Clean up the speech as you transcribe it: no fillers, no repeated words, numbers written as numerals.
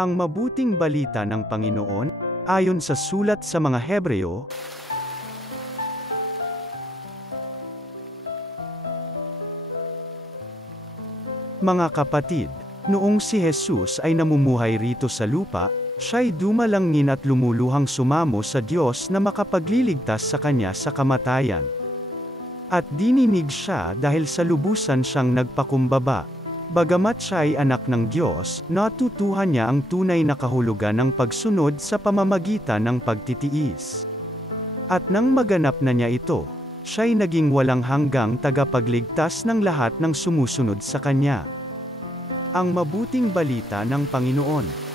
Ang mabuting balita ng Panginoon, ayon sa sulat sa mga Hebreo, mga kapatid, noong si Jesus ay namumuhay rito sa lupa, siya'y dumalangin at lumuluhang sumamo sa Diyos na makapagliligtas sa kanya sa kamatayan. At dininig siya dahil sa lubusan siyang nagpakumbaba. Bagamat siya ay anak ng Diyos, natutuhan niya ang tunay na kahulugan ng pagsunod sa pamamagitan ng pagtitiis. At nang maganap na niya ito, siya'y naging walang hanggang tagapagligtas ng lahat ng sumusunod sa kanya. Ang mabuting balita ng Panginoon.